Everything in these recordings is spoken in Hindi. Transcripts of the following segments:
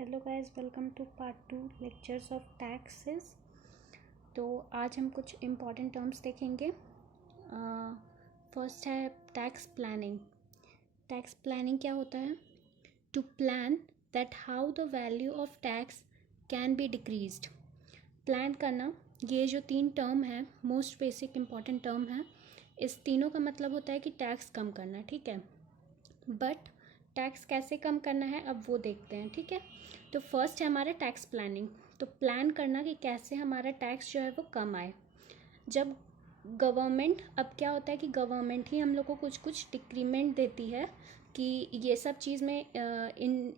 Hello guys, welcome to part 2 lectures of taxes. तो आज हम कुछ इम्पॉर्टेंट टर्म्स देखेंगे। फर्स्ट है टैक्स प्लानिंग। टैक्स प्लानिंग क्या होता है? To plan that how the value of tax can be decreased. Plan करना, ये जो 3 टर्म है मोस्ट बेसिक इम्पॉर्टेंट टर्म है। इस तीनों का मतलब होता है कि टैक्स कम करना, ठीक है। बट टैक्स कैसे कम करना है अब वो देखते हैं, ठीक है। तो फर्स्ट है हमारा टैक्स प्लानिंग। तो प्लान करना कि कैसे हमारा टैक्स जो है वो कम आए। जब गवर्नमेंट, अब क्या होता है कि गवर्नमेंट ही हम लोग को कुछ कुछ डिक्रीमेंट देती है कि ये सब चीज़ में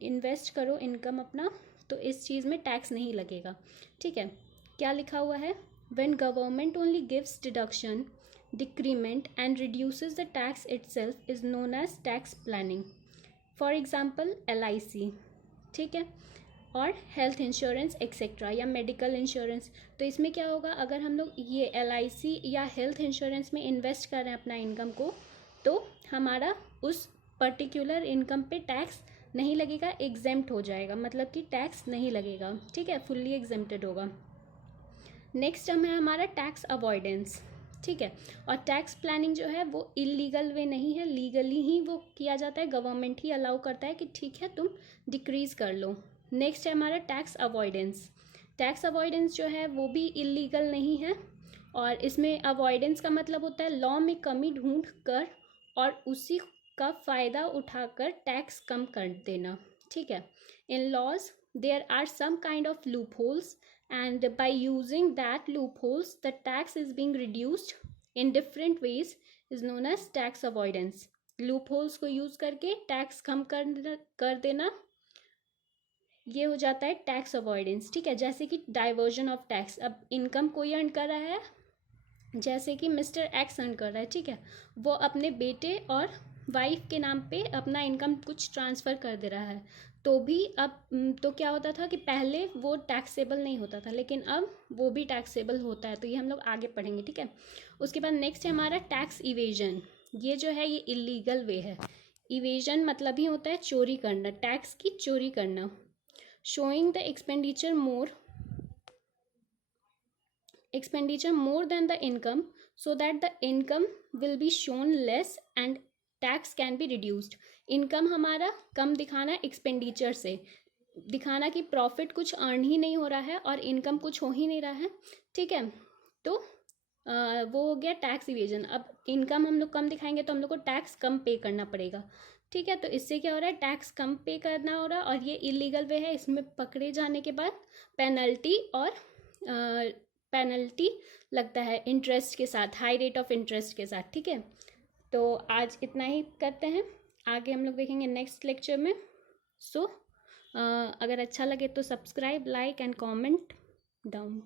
इन्वेस्ट करो इनकम अपना, तो इस चीज़ में टैक्स नहीं लगेगा, ठीक है। क्या लिखा हुआ है? When government only gives deduction, decrement and reduces the tax itself is known as tax planning. For example LIC, ठीक है, और हेल्थ इंश्योरेंस एक्सेट्रा या मेडिकल इंश्योरेंस। तो इसमें क्या होगा, अगर हम लोग ये LIC या हेल्थ इंश्योरेंस में इन्वेस्ट कर रहे हैं अपना इनकम को, तो हमारा उस पर्टिकुलर इनकम पे टैक्स नहीं लगेगा, एग्जेम्प्ट हो जाएगा, मतलब कि टैक्स नहीं लगेगा, ठीक है, फुल्ली एग्जेम्प्टेड होगा। नेक्स्ट टर्म है हमारा टैक्स अवॉइडेंस, ठीक है। और टैक्स प्लानिंग जो है वो इलीगल वे नहीं है, लीगली ही वो किया जाता है। गवर्नमेंट ही अलाउ करता है कि ठीक है तुम डिक्रीज़ कर लो। नेक्स्ट है हमारा टैक्स अवॉइडेंस। टैक्स अवॉइडेंस जो है वो भी इलीगल नहीं है, और इसमें अवॉइडेंस का मतलब होता है लॉ में कमी ढूंढ कर और उसी का फ़ायदा उठाकर टैक्स कम कर देना, ठीक है। In laws there are some kind of loopholes, and by using that loopholes the tax is being reduced in different ways is known as tax avoidance. loopholes को यूज करके टैक्स कम कर देना, ये हो जाता है टैक्स अवॉइडेंस, ठीक है। जैसे कि डाइवर्जन ऑफ टैक्स, अब इनकम कोई अर्न कर रहा है, जैसे कि मिस्टर एक्स अर्न कर रहा है, ठीक है, वो अपने बेटे और वाइफ के नाम पे अपना इनकम कुछ ट्रांसफ़र कर दे रहा है, तो भी अब तो क्या होता था कि पहले वो टैक्सेबल नहीं होता था, लेकिन अब वो भी टैक्सेबल होता है। तो ये हम लोग आगे पढ़ेंगे, ठीक है। उसके बाद नेक्स्ट है हमारा टैक्स इवेजन। ये जो है ये इलीगल वे है। इवेजन मतलब ही होता है चोरी करना, टैक्स की चोरी करना। Showing the expenditure more than the income so that the income will be shown less and tax can be reduced. Income हमारा कम दिखाना, एक्सपेंडिचर से दिखाना कि प्रॉफिट कुछ अर्न ही नहीं हो रहा है और इनकम कुछ हो ही नहीं रहा है, ठीक है। तो वो हो गया टैक्स इवेजन। अब इनकम हम लोग कम दिखाएंगे तो हम लोग को टैक्स कम पे करना पड़ेगा, ठीक है। तो इससे क्या हो रहा है, टैक्स कम पे करना हो रहा है, और ये इलीगल वे है। इसमें पकड़े जाने के बाद पेनल्टी लगता है इंटरेस्ट के साथ, हाई रेट ऑफ इंटरेस्ट के साथ, ठीक है। तो आज इतना ही करते हैं, आगे हम लोग देखेंगे नेक्स्ट लेक्चर में। सो अगर अच्छा लगे तो subscribe, like and comment down.